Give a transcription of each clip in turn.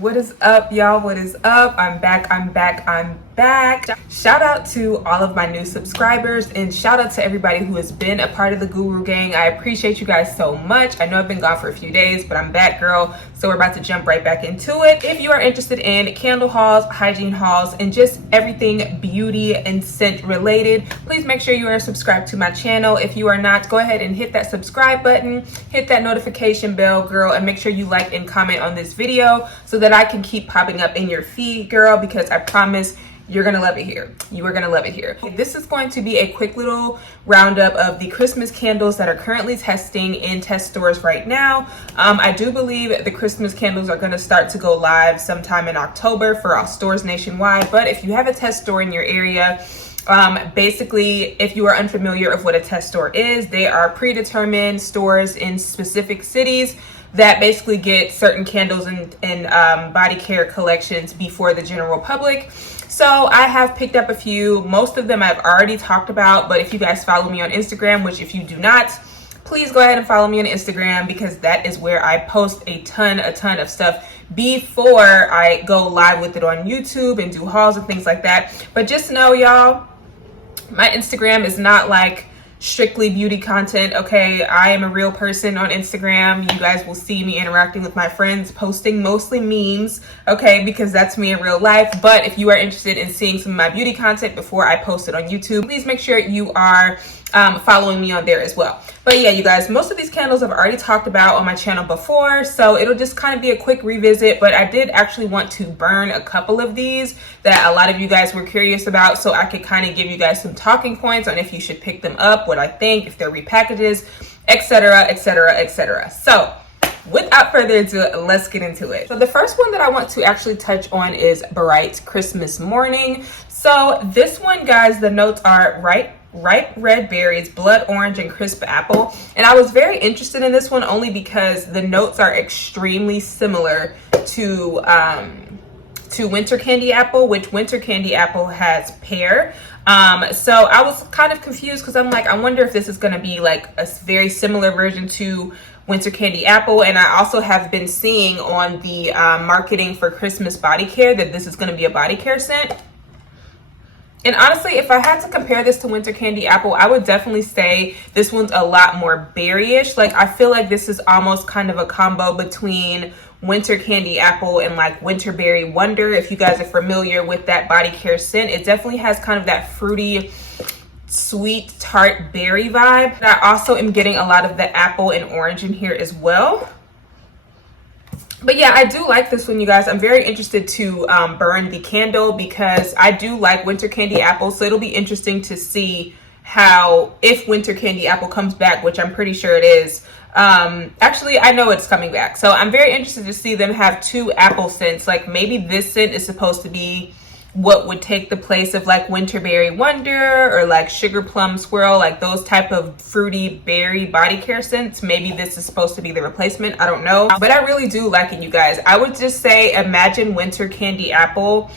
What is up, y'all? What is up? I'm back. Shout out to all of my new subscribers and shout out to everybody who has been a part of the Guru Gang. I appreciate you guys so much. I know I've been gone for a few days, but I'm back, girl. So we're about to jump right back into it. If you are interested in candle hauls, hygiene hauls, and just everything beauty and scent related, please make sure you are subscribed to my channel. If you are not, go ahead and hit that subscribe button, hit that notification bell, girl, and make sure you like and comment on this video so that I can keep popping up in your feed, girl, because I promise you're gonna love it here. You are gonna love it here. This is going to be a quick little roundup of the Christmas candles that are currently testing in test stores right now. I do believe the Christmas candles are gonna start to go live sometime in October for all stores nationwide. But if you have a test store in your area, basically, if you are unfamiliar of what a test store is, they are predetermined stores in specific cities that basically get certain candles and body care collections before the general public. So I have picked up a few. Most of them I've already talked about, but if you guys follow me on Instagram, which if you do not, please go ahead and follow me on Instagram because that is where I post a ton of stuff before I go live with it on YouTube and do hauls and things like that. But just know, y'all, my Instagram is not like strictly beauty content, okay? I am a real person on Instagram. You guys will see me interacting with my friends, posting mostly memes, okay? Because that's me in real life. But if you are interested in seeing some of my beauty content before I post it on YouTube, please make sure you are following me on there as well. But yeah, you guys, most of these candles I've already talked about on my channel before, so it'll just kind of be a quick revisit. But I did actually want to burn a couple of these that a lot of you guys were curious about, so I could kind of give you guys some talking points on if you should pick them up, what I think, if they're repackages, etc, etc, etc. So without further ado, let's get into it. So the first one that I want to actually touch on is Bright Christmas Morning. So this one, guys, the notes are ripe red berries, blood orange, and crisp apple. And I was very interested in this one only because the notes are extremely similar to winter candy apple, which winter candy apple has pear. So I was kind of confused because I'm like, I wonder if this is going to be like a very similar version to winter candy apple. And I also have been seeing on the marketing for Christmas body care that this is going to be a body care scent. And honestly, if I had to compare this to winter candy apple, I would definitely say this one's a lot more berryish. Like, I feel like this is almost kind of a combo between winter candy apple and like winter berry wonder. If you guys are familiar with that body care scent, it definitely has kind of that fruity, sweet, tart berry vibe. And I also am getting a lot of the apple and orange in here as well. But yeah, I do like this one, you guys. I'm very interested to burn the candle because I do like winter candy apple. So it'll be interesting to see how, if winter candy apple comes back, which I'm pretty sure it is. Actually, I know it's coming back. So I'm very interested to see them have two apple scents. Like maybe this scent is supposed to be what would take the place of like winterberry wonder or like sugar plum swirl, like those type of fruity berry body care scents. Maybe this is supposed to be the replacement. I don't know, but I really do like it, you guys. I would just say imagine winter candy apple,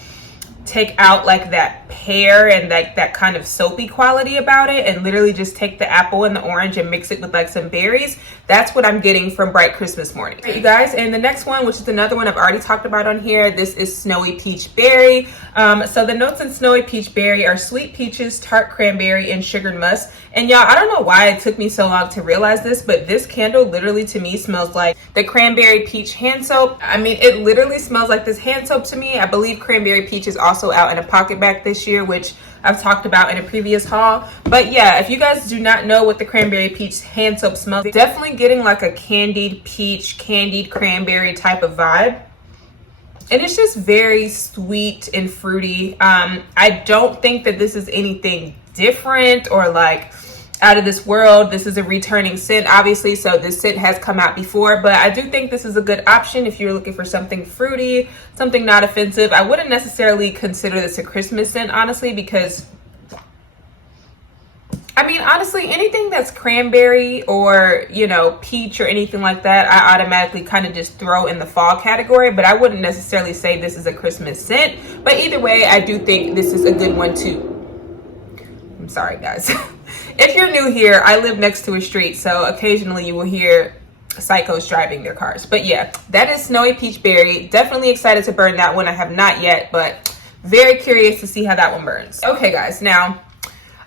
take out like that pear and like that kind of soapy quality about it, and literally just take the apple and the orange and mix it with like some berries. That's what I'm getting from Bright Christmas Morning. Right, you guys, and the next one, which is another one I've already talked about on here, this is Snowy Peach Berry. So the notes in Snowy Peach Berry are sweet peaches, tart cranberry, and sugared musk. And y'all, I don't know why it took me so long to realize this, but this candle literally to me smells like the cranberry peach hand soap. I mean, it literally smells like this hand soap to me. I believe cranberry peach is also out in a pocket bag this year, which I've talked about in a previous haul. But yeah, if you guys do not know what the cranberry peach hand soap smells, definitely getting like a candied peach, candied cranberry type of vibe. And it's just very sweet and fruity. I don't think that this is anything different or like out of this world. This is a returning scent, obviously, so this scent has come out before, but I do think this is a good option if you're looking for something fruity, something not offensive. I wouldn't necessarily consider this a Christmas scent, honestly, because I mean, honestly, anything that's cranberry or, you know, peach or anything like that, I automatically kind of just throw in the fall category, but I wouldn't necessarily say this is a Christmas scent. But either way, I do think this is a good one too. I'm sorry, guys. If you're new here, I live next to a street, so occasionally you will hear psychos driving their cars. But yeah, that is Snowy Peach Berry. Definitely excited to burn that one. I have not yet, but very curious to see how that one burns. Okay guys, now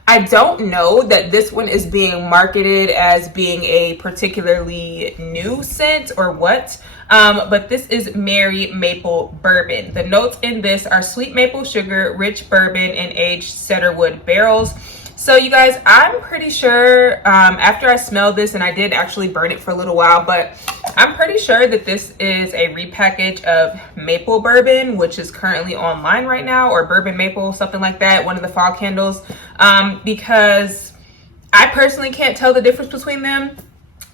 I don't know that this one is being marketed as being a particularly new scent or what, but this is Merry Maple Bourbon. The notes in this are sweet maple sugar, rich bourbon, and aged cedarwood barrels. So you guys, I'm pretty sure after I smelled this, and I did actually burn it for a little while, but I'm pretty sure that this is a repackage of maple bourbon, which is currently online right now, or bourbon maple, something like that, one of the fall candles, because I personally can't tell the difference between them.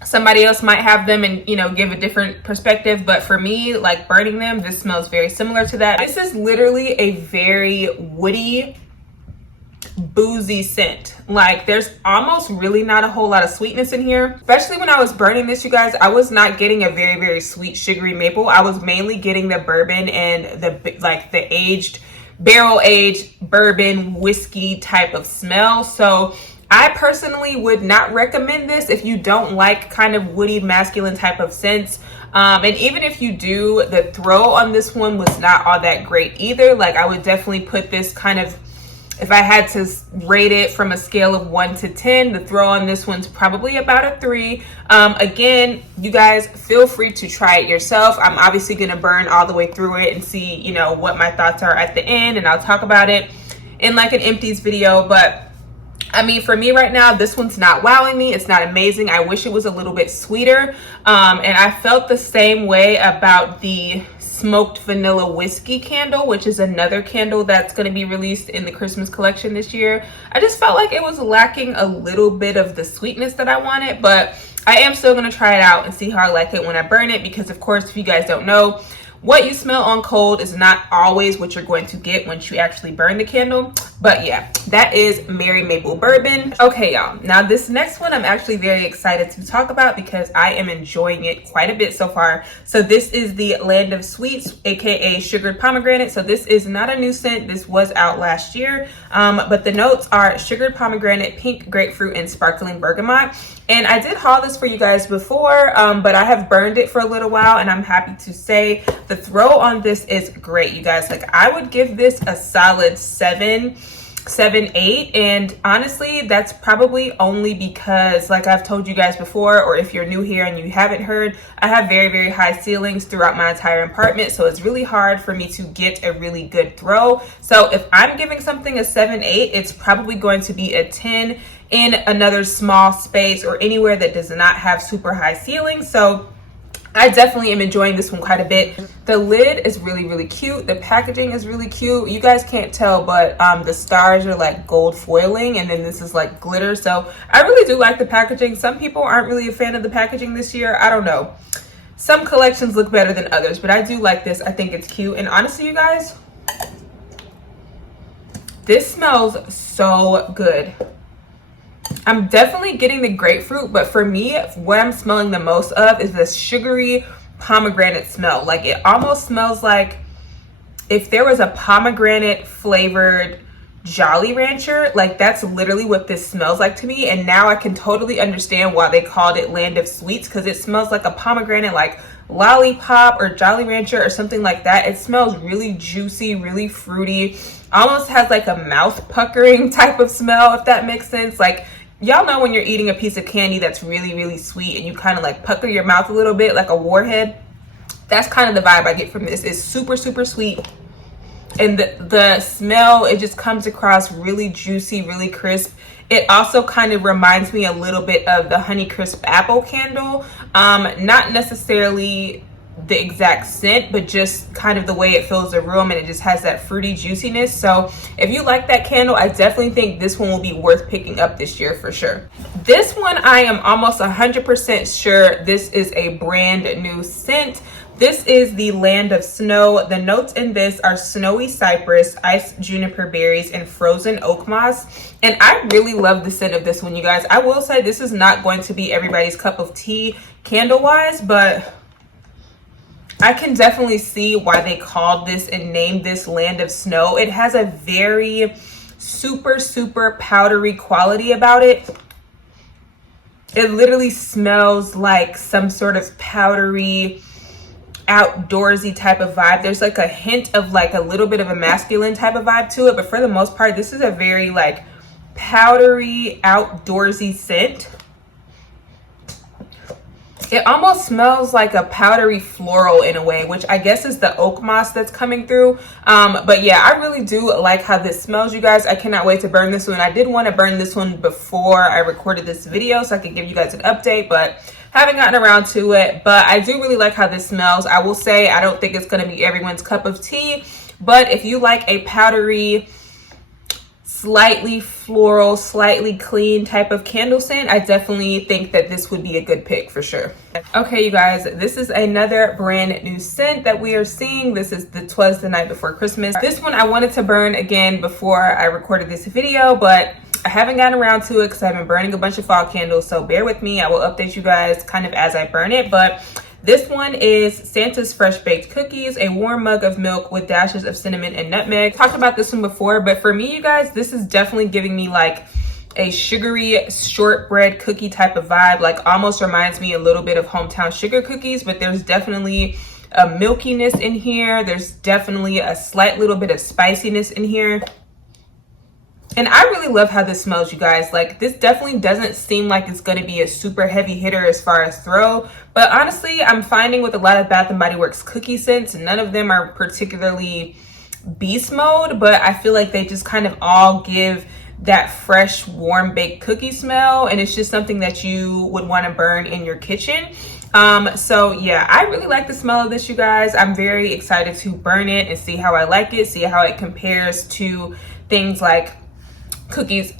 Somebody else might have them and, you know, give a different perspective, but for me, like burning them, this smells very similar to that. This is literally a very woody, boozy scent. Like there's almost really not a whole lot of sweetness in here. Especially when I was burning this, you guys, I was not getting a very, very sweet sugary maple. I was mainly getting the bourbon and the aged, barrel aged bourbon whiskey type of smell. So I personally would not recommend this if you don't like kind of woody masculine type of scents. And even if you do, the throw on this one was not all that great either. Like I would definitely put this kind of, if I had to rate it from a scale of 1 to 10, the throw on this one's probably about a 3. Again, you guys feel free to try it yourself. I'm obviously going to burn all the way through it and see, you know, what my thoughts are at the end, and I'll talk about it in like an empties video. But I mean, for me right now, this one's not wowing me. It's not amazing. I wish it was a little bit sweeter. And I felt the same way about the smoked vanilla whiskey candle, which is another candle that's going to be released in the Christmas collection this year. I just felt like it was lacking a little bit of the sweetness that I wanted, but I am still going to try it out and see how I like it when I burn it, because of course, if you guys don't know, what you smell on cold is not always what you're going to get once you actually burn the candle. But yeah, that is Merry Maple Bourbon. Okay, y'all. Now this next one I'm actually very excited to talk about because I am enjoying it quite a bit so far. So this is the Land of Sweets, aka Sugared Pomegranate. So this is not a new scent. This was out last year. But the notes are sugared pomegranate, pink grapefruit, and sparkling bergamot. And I did haul this for you guys before, but I have burned it for a little while, and I'm happy to say the throw on this is great, you guys. Like I would give this a solid 7, 8, and honestly, that's probably only because, like I've told you guys before, or if you're new here and you haven't heard, I have very, very high ceilings throughout my entire apartment, so it's really hard for me to get a really good throw. So if I'm giving something a 7, 8, it's probably going to be a 10 in another small space or anywhere that does not have super high ceilings. So I definitely am enjoying this one quite a bit. The lid is really, really cute. The packaging is really cute. You guys can't tell, but the stars are like gold foiling, and then this is like glitter. So I really do like the packaging. Some people aren't really a fan of the packaging this year. I don't know. Some collections look better than others, but I do like this. I think it's cute. And honestly, you guys, this smells so good. I'm definitely getting the grapefruit, but for me, what I'm smelling the most of is this sugary pomegranate smell. Like it almost smells like if there was a pomegranate flavored Jolly Rancher. Like that's literally what this smells like to me. And now I can totally understand why they called it Land of Sweets, because it smells like a pomegranate, like lollipop or Jolly Rancher or something like that. It smells really juicy, really fruity, almost has like a mouth puckering type of smell, if that makes sense. Like y'all know when you're eating a piece of candy that's really, really sweet and you kind of like pucker your mouth a little bit like a warhead. That's kind of the vibe I get from this. It's super, super sweet. And the smell, it just comes across really juicy, really crisp. It also kind of reminds me a little bit of the Honeycrisp Apple candle. Not necessarily the exact scent, but just kind of the way it fills the room, and it just has that fruity juiciness. So if you like that candle, I definitely think this one will be worth picking up this year for sure. This one, I am almost 100% sure this is a brand new scent. This is the Land of Snow. The notes in this are snowy cypress, iced juniper berries, and frozen oak moss. And I really love the scent of this one, you guys. I will say this is not going to be everybody's cup of tea candle-wise, but I can definitely see why they called this and named this Land of Snow. It has a very super, super powdery quality about it. It literally smells like some sort of powdery, outdoorsy type of vibe. There's like a hint of like a little bit of a masculine type of vibe to it, but for the most part, this is a very like powdery, outdoorsy scent. It almost smells like a powdery floral in a way, which I guess is the oak moss that's coming through. But yeah, I really do like how this smells, you guys. I cannot wait to burn this one. I did want to burn this one before I recorded this video so I could give you guys an update, but haven't gotten around to it. But I do really like how this smells. I will say I don't think it's going to be everyone's cup of tea, but if you like a powdery, slightly floral, slightly clean type of candle scent, I definitely think that this would be a good pick for sure. Okay, you guys, this is another brand new scent that we are seeing. This is the 'Twas the Night Before Christmas. This one I wanted to burn again before I recorded this video, but I haven't gotten around to it because I've been burning a bunch of fall candles, so bear with me. I will update you guys kind of as I burn it. But this one is Santa's Fresh Baked Cookies, a warm mug of milk with dashes of cinnamon and nutmeg. I talked about this one before, but for me, you guys, this is definitely giving me like a sugary shortbread cookie type of vibe. Like almost reminds me a little bit of hometown sugar cookies, but there's definitely a milkiness in here. There's definitely a slight little bit of spiciness in here. And I really love how this smells, you guys. Like, this definitely doesn't seem like it's going to be a super heavy hitter as far as throw. But honestly, I'm finding with a lot of Bath & Body Works cookie scents, none of them are particularly beast mode, but I feel like they just kind of all give that fresh, warm baked cookie smell. And it's just something that you would want to burn in your kitchen. So yeah, I really like the smell of this, you guys. I'm very excited to burn it and see how I like it, see how it compares to things like cookies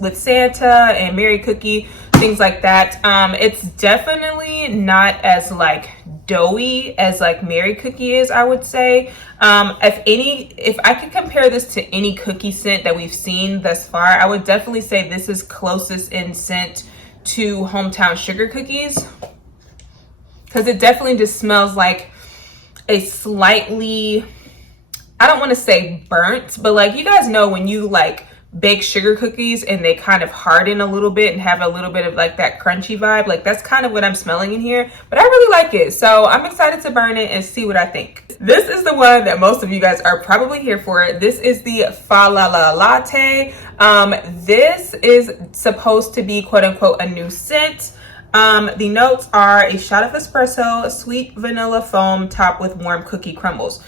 with Santa and Mary Cookie, things like that. It's definitely not as like doughy as like Mary Cookie is, I would say. If I could compare this to any cookie scent that we've seen thus far, I would definitely say this is closest in scent to hometown sugar cookies, because it definitely just smells like a slightly, I don't want to say burnt, but like, you guys know when you like bake sugar cookies and they kind of harden a little bit and have a little bit of like that crunchy vibe, like that's kind of what I'm smelling in here. But I really like it, so I'm excited to burn it and see what I think. This is the one that most of you guys are probably here for. This is the Fa La La Latte. This is supposed to be quote unquote a new scent. The notes are a shot of espresso, sweet vanilla foam topped with warm cookie crumbles.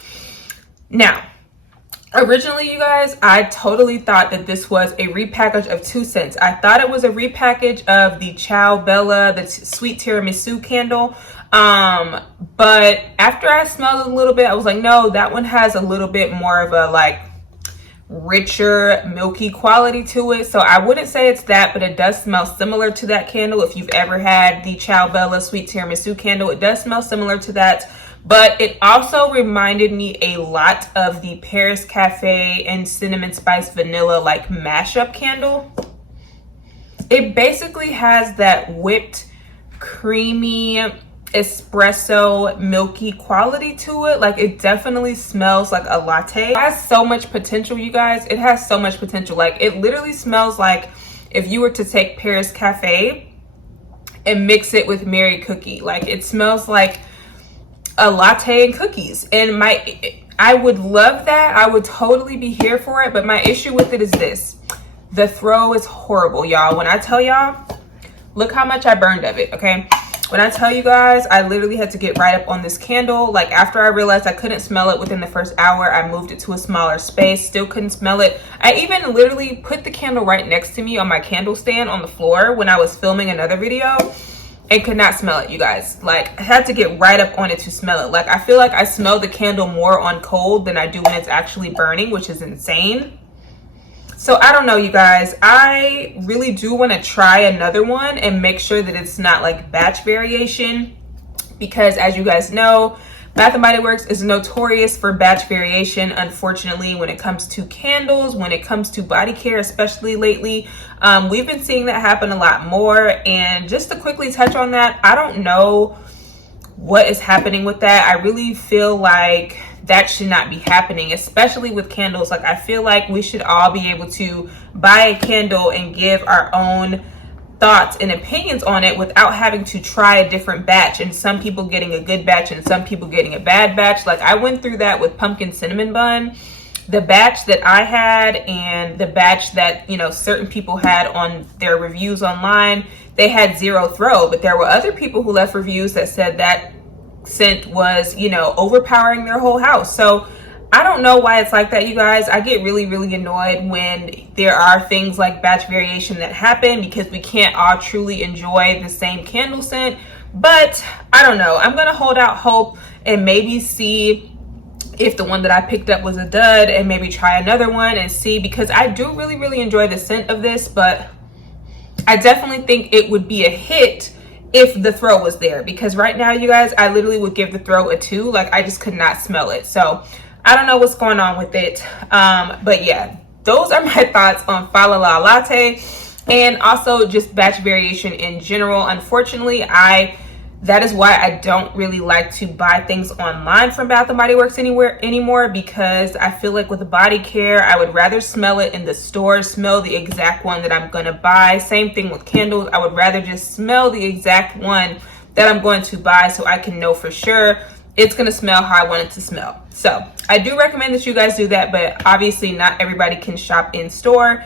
Now, originally, you guys, I totally thought that this was a repackage of 2 scents. I thought it was a repackage of the Ciao Bella, the sweet tiramisu candle. But after I smelled it a little bit, I was like, no, that one has a little bit more of a like richer, milky quality to it. So I wouldn't say it's that, but it does smell similar to that candle. If you've ever had the Ciao Bella sweet tiramisu candle, it does smell similar to that. But it also reminded me a lot of the Paris Cafe and Cinnamon Spice Vanilla like mashup candle. It basically has that whipped, creamy, espresso, milky quality to it. Like, it definitely smells like a latte. It has so much potential, you guys. It has so much potential. Like, it literally smells like if you were to take Paris Cafe and mix it with Mary Cookie. Like, it smells like a latte and cookies. And I would love that. I would totally be here for it. But my issue with it is this: the throw is horrible, y'all. When I tell y'all, look how much I burned of it, okay? When I tell you guys, I literally had to get right up on this candle. Like, after I realized I couldn't smell it within the first hour, I moved it to a smaller space, still couldn't smell it. I even literally put the candle right next to me on my candle stand on the floor when I was filming another video, and could not smell it, you guys. Like, I had to get right up on it to smell it. Like, I feel like I smell the candle more on cold than I do when it's actually burning, which is insane. So I don't know, you guys. I really do want to try another one and make sure that it's not like batch variation, because as you guys know, Bath & Body Works is notorious for batch variation, unfortunately, when it comes to candles, when it comes to body care, especially lately. We've been seeing that happen a lot more. And just to quickly touch on that, I don't know what is happening with that. I really feel like that should not be happening, especially with candles. Like, I feel like we should all be able to buy a candle and give our own thoughts and opinions on it without having to try a different batch, and some people getting a good batch and some people getting a bad batch. Like I went through that with pumpkin cinnamon bun. The batch that I had and the batch that, you know, certain people had on their reviews online, they had zero throw, but there were other people who left reviews that said that scent was, you know, overpowering their whole house. So I don't know why it's like that, you guys. I get really, really annoyed when there are things like batch variation that happen because we can't all truly enjoy the same candle scent. But I don't know. I'm going to hold out hope and maybe see if the one that I picked up was a dud and maybe try another one and see, because I do really, really enjoy the scent of this, but I definitely think it would be a hit if the throw was there, because right now, you guys, I literally would give the throw a 2. Like I just could not smell it. So I don't know what's going on with it. But yeah, those are my thoughts on Fa La La Latte and also just batch variation in general. Unfortunately, that is why I don't really like to buy things online from Bath & Body Works anymore, because I feel like with the body care, I would rather smell it in the store, smell the exact one that I'm gonna buy. Same thing with candles. I would rather just smell the exact one that I'm going to buy so I can know for sure it's gonna smell how I want it to smell. So I do recommend that you guys do that, but obviously not everybody can shop in store.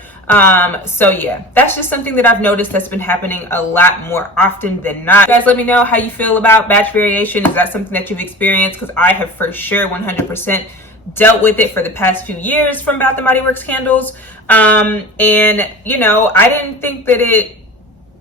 So yeah, that's just something that I've noticed that's been happening a lot more often than not. You guys, let me know how you feel about batch variation. Is that something that you've experienced? Because I have for sure 100% dealt with it for the past few years from Bath & Body Works candles. And you know, I didn't think that it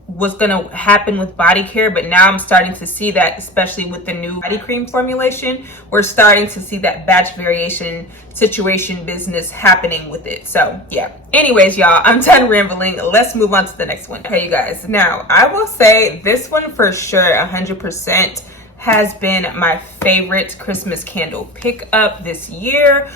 was gonna happen with body care, but now I'm starting to see that, especially with the new body cream formulation. We're starting to see that batch variation situation business happening with it. So yeah, anyways, y'all, I'm done rambling. Let's move on to the next one. Okay, you guys, now I will say this one for sure 100% has been my favorite Christmas candle pickup this year.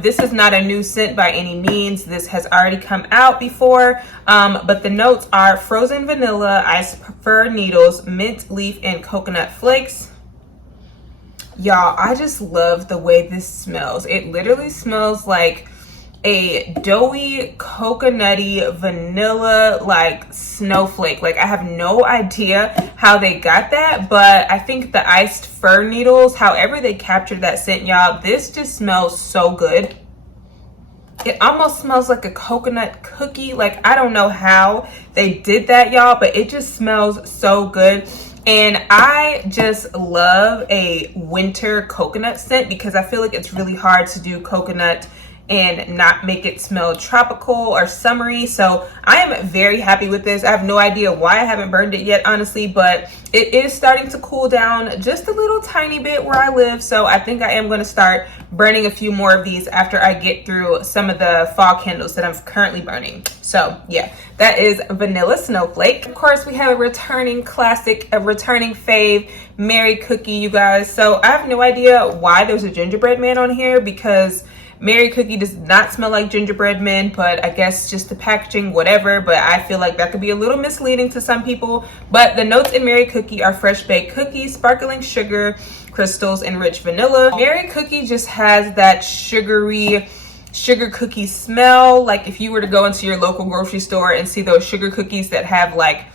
This is not a new scent by any means. This has already come out before, but the notes are frozen vanilla, ice fir needles, mint leaf, and coconut flakes. Y'all, I just love the way this smells. It literally smells like a doughy, coconutty, vanilla, like snowflake. Like I have no idea how they got that, but I think the iced fir needles, however they captured that scent, y'all, this just smells so good. It almost smells like a coconut cookie. Like I don't know how they did that, y'all, but it just smells so good. And I just love a winter coconut scent because I feel like it's really hard to do coconut and not make it smell tropical or summery. So I am very happy with this. I have no idea why I haven't burned it yet, honestly, but it is starting to cool down just a little tiny bit where I live. So I think I am going to start burning a few more of these after I get through some of the fall candles that I'm currently burning. So yeah, that is Vanilla Snowflake. Of course, we have a returning classic, a returning fave, Mary Cookie, you guys. So I have no idea why there's a gingerbread man on here, because Mary Cookie does not smell like gingerbread men, but I guess just the packaging, whatever. But I feel like that could be a little misleading to some people. But the notes in Mary Cookie are fresh baked cookies, sparkling sugar, crystals, and rich vanilla. Mary Cookie just has that sugary sugar cookie smell. Like if you were to go into your local grocery store and see those sugar cookies that have like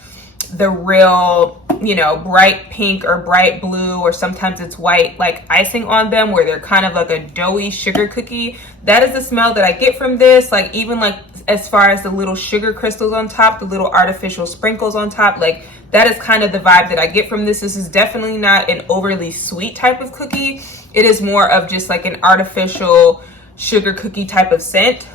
the real, you know, bright pink or bright blue, or sometimes it's white, like icing on them, where they're kind of like a doughy sugar cookie. That is the smell that I get from this. Like even like as far as the little sugar crystals on top, the little artificial sprinkles on top, like that is kind of the vibe that I get from this. This is definitely not an overly sweet type of cookie. It is more of just like an artificial sugar cookie type of scent.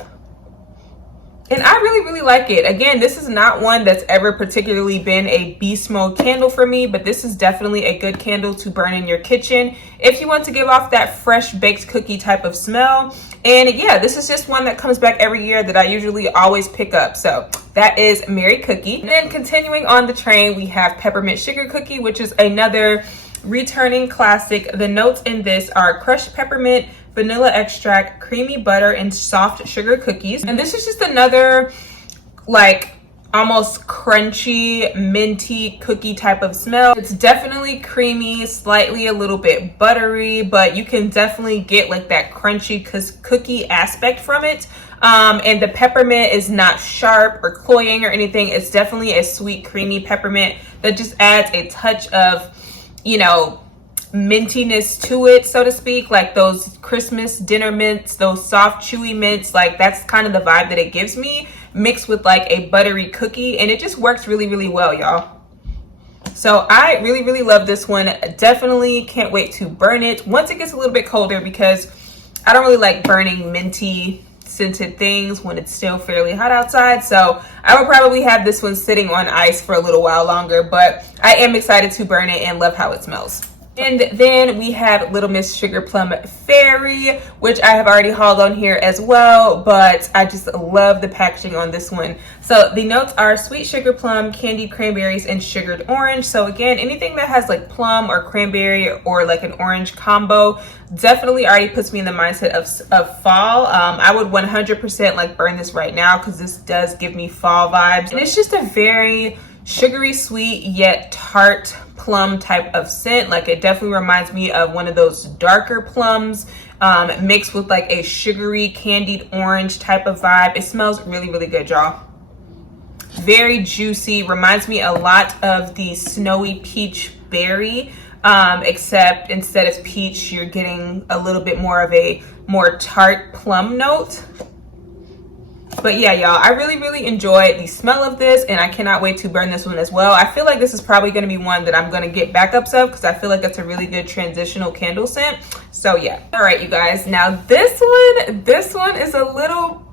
And I really, really like it. Again, this is not one that's ever particularly been a beast mode candle for me, but this is definitely a good candle to burn in your kitchen if you want to give off that fresh baked cookie type of smell. And yeah, this is just one that comes back every year that I usually always pick up. So that is Mary Cookie. And then continuing on the train, we have Peppermint Sugar Cookie, which is another returning classic. The notes in this are crushed peppermint, vanilla extract, creamy butter, and soft sugar cookies. And this is just another like almost crunchy, minty, cookie type of smell. It's definitely creamy, slightly a little bit buttery, but you can definitely get like that crunchy cookie aspect from it. And the peppermint is not sharp or cloying or anything. It's definitely a sweet, creamy peppermint that just adds a touch of, you know, mintiness to it, so to speak, like those Christmas dinner mints, those soft chewy mints. Like that's kind of the vibe that it gives me, mixed with like a buttery cookie, and it just works really, really well, y'all. So I really, really love this one. Definitely can't wait to burn it once it gets a little bit colder, because I don't really like burning minty scented things when it's still fairly hot outside. So I will probably have this one sitting on ice for a little while longer, but I am excited to burn it and love how it smells. And then we have Little Miss Sugar Plum Fairy, which I have already hauled on here as well, but I just love the packaging on this one. So the notes are sweet sugar plum, candied cranberries, and sugared orange. So again, anything that has like plum or cranberry or like an orange combo definitely already puts me in the mindset of fall. I would 100% like burn this right now, because this does give me fall vibes. And it's just a very sugary sweet yet tart plum type of scent. Like it definitely reminds me of one of those darker plums mixed with like a sugary candied orange type of vibe. It smells really, really good, y'all. Very juicy, reminds me a lot of the snowy peach berry, except instead of peach you're getting a little bit more of a more tart plum note. But yeah, y'all, I really, really enjoy the smell of this, and I cannot wait to burn this one as well. I feel like this is probably going to be one that I'm going to get backups of, because I feel like it's a really good transitional candle scent. So yeah. All right, you guys. Now this one is a little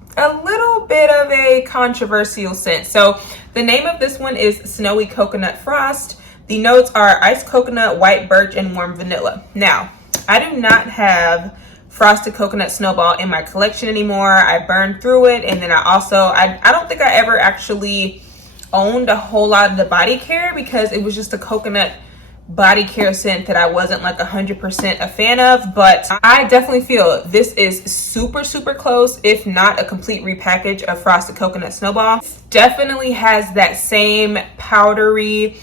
bit of a controversial scent. So the name of this one is Snowy Coconut Frost. The notes are iced coconut, white birch, and warm vanilla. Now, I do not have Frosted Coconut Snowball in my collection anymore. I burned through it, and then I don't think I ever actually owned a whole lot of the body care, because it was just a coconut body care scent that I wasn't like 100% a fan of. But I definitely feel this is super, super close, if not a complete repackage of Frosted Coconut Snowball. Definitely has that same powdery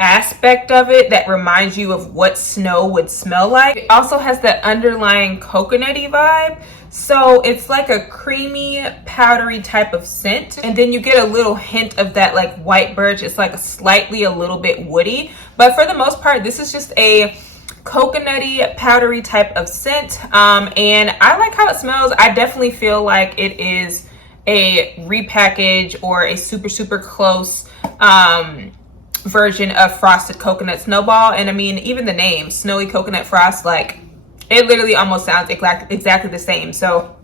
aspect of it that reminds you of what snow would smell like. It also has that underlying coconutty vibe. So it's like a creamy, powdery type of scent. And then you get a little hint of that like white birch. It's like a little bit woody. But for the most part, this is just a coconutty, powdery type of scent. And I like how it smells. I definitely feel like it is a repackage or a super, super close version of Frosted Coconut Snowball. And I mean, even the name Snowy Coconut Frost, like it literally almost sounds exactly the same. So,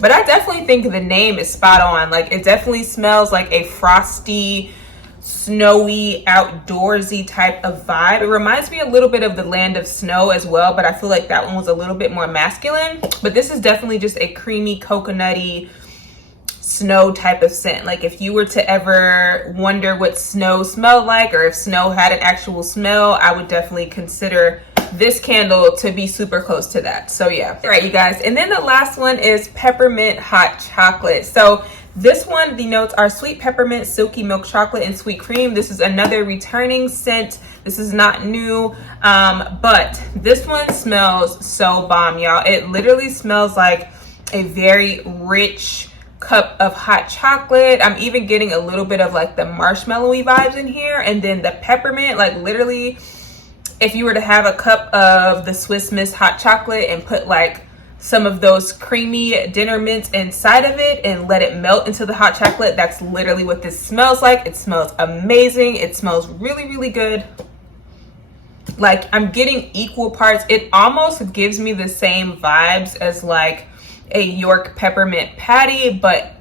but I definitely think the name is spot on. Like it definitely smells like a frosty, snowy, outdoorsy type of vibe. It reminds me a little bit of the Land of Snow as well, but I feel like that one was a little bit more masculine. But this is definitely just a creamy, coconutty snow type of scent. Like if you were to ever wonder what snow smelled like, or if snow had an actual smell, I would definitely consider this candle to be super close to that. So yeah. All right, you guys. And then the last one is Peppermint Hot Chocolate. So this one, the notes are sweet peppermint, silky milk chocolate, and sweet cream. This is another returning scent. This is not new, but this one smells so bomb, y'all. It literally smells like a very rich cup of hot chocolate. I'm even getting a little bit of like the marshmallowy vibes in here, and then the peppermint, like literally if you were to have a cup of the Swiss Miss hot chocolate and put like some of those creamy dinner mints inside of it and let it melt into the hot chocolate, that's literally what this smells like. It smells amazing. It smells really, really good. Like I'm getting equal parts. It almost gives me the same vibes as like a York peppermint patty, but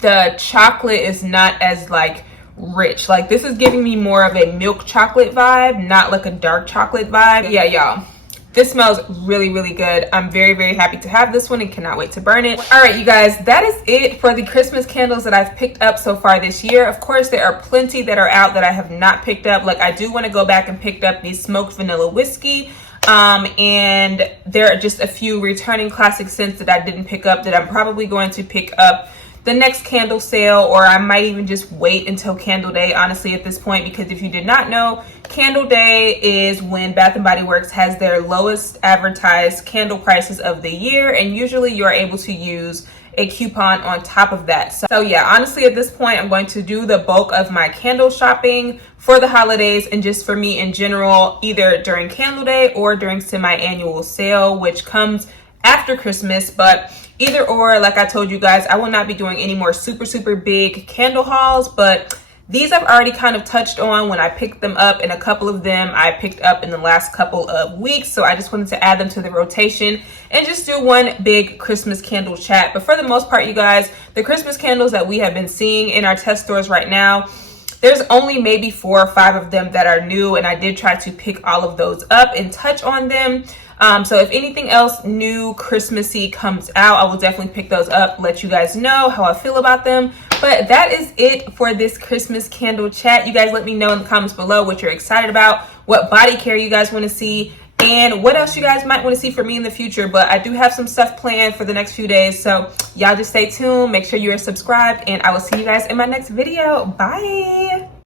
the chocolate is not as like rich. Like this is giving me more of a milk chocolate vibe, not like a dark chocolate vibe. Yeah, y'all, this smells really, really good. I'm very, very happy to have this one and cannot wait to burn it. All right, you guys, that is it for the Christmas candles that I've picked up so far this year. Of course, there are plenty that are out that I have not picked up. Like I do want to go back and pick up the smoked vanilla whiskey. And there are just a few returning classic scents that I didn't pick up that I'm probably going to pick up the next candle sale, or I might even just wait until Candle Day, honestly, at this point, because if you did not know, Candle Day is when Bath & Body Works has their lowest advertised candle prices of the year, and usually you're able to use a coupon on top of that. So yeah, honestly, at this point, I'm going to do the bulk of my candle shopping for the holidays and just for me in general, either during Candle Day or during semi-annual sale, which comes after Christmas. But either or, like I told you guys, I will not be doing any more super big candle hauls, but these I've already kind of touched on when I picked them up, and a couple of them I picked up in the last couple of weeks. So I just wanted to add them to the rotation and just do one big Christmas candle chat. But for the most part, you guys, the Christmas candles that we have been seeing in our test stores right now, there's only maybe 4 or 5 of them that are new, and I did try to pick all of those up and touch on them. So if anything else new Christmassy comes out, I will definitely pick those up, let you guys know how I feel about them. But that is it for this Christmas candle chat. You guys let me know in the comments below what you're excited about, what body care you guys want to see, and what else you guys might want to see from me in the future. But I do have some stuff planned for the next few days, so y'all just stay tuned. Make sure you are subscribed, and I will see you guys in my next video. Bye.